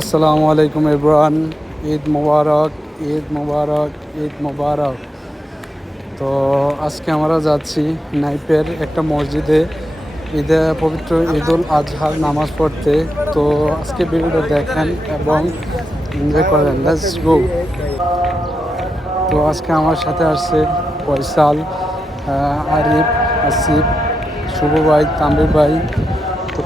আসসালামু আলাইকুম এভরিওয়ান। ঈদ মোবারক, ঈদ মোবারক, ঈদ মোবারক। তো আজকে আমরা যাচ্ছি নাইপের একটা মসজিদে পবিত্র ঈদুল আজহার নামাজ পড়তে। তো আজকে ভিডিওটা দেখেন এবং এনজয় করেন। Let's go. তো আজকে আমার সাথে আসছে ফয়সাল, আরিফ, আসিফ, শুভ ভাই, তাম্বির ভাই। তো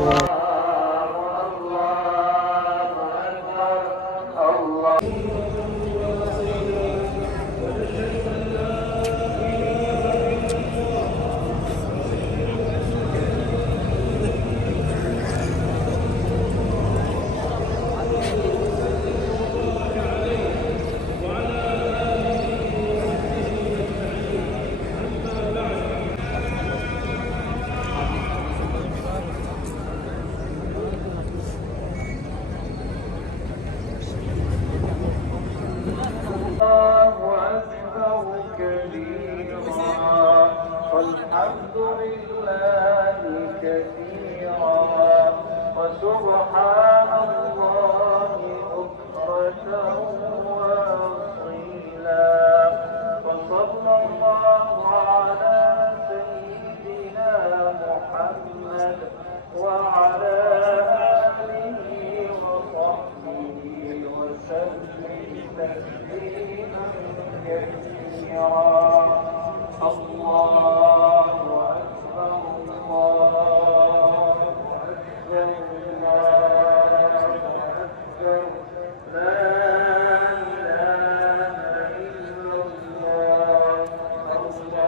والحمد لله كثيرا وسبحان الله بكرة وأصيلا وصلى الله على سيدنا محمد وعلى آله وصحبه وسلم تسليما كثيرا. الله أكبر الله أكبر الله أكبر لا إله إلا الله الله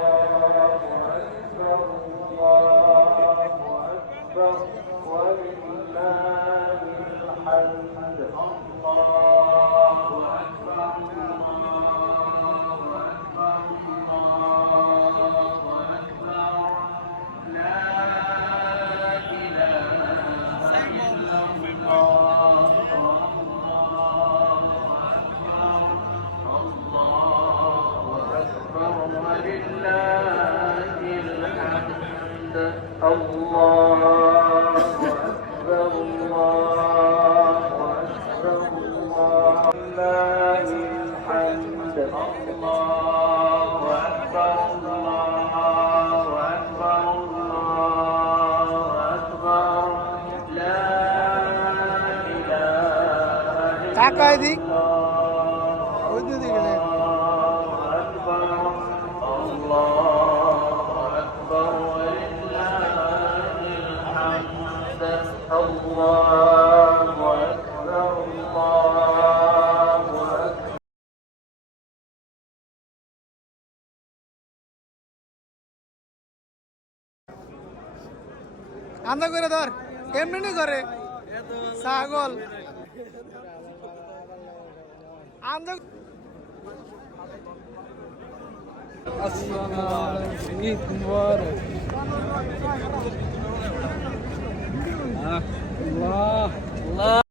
أكبر الله أكبر ولله الحمد. الله أكبر الله أكبر الله أكبر الله لله الحمد. الله أكبر الله أكبر الله أكبر لا إله إلا আন্দা করে ধর এমনি করে ছাগল আন্দা আসসালামু আলাইকুম, ঈদ মোবারক। আল্লাহ আল্লাহ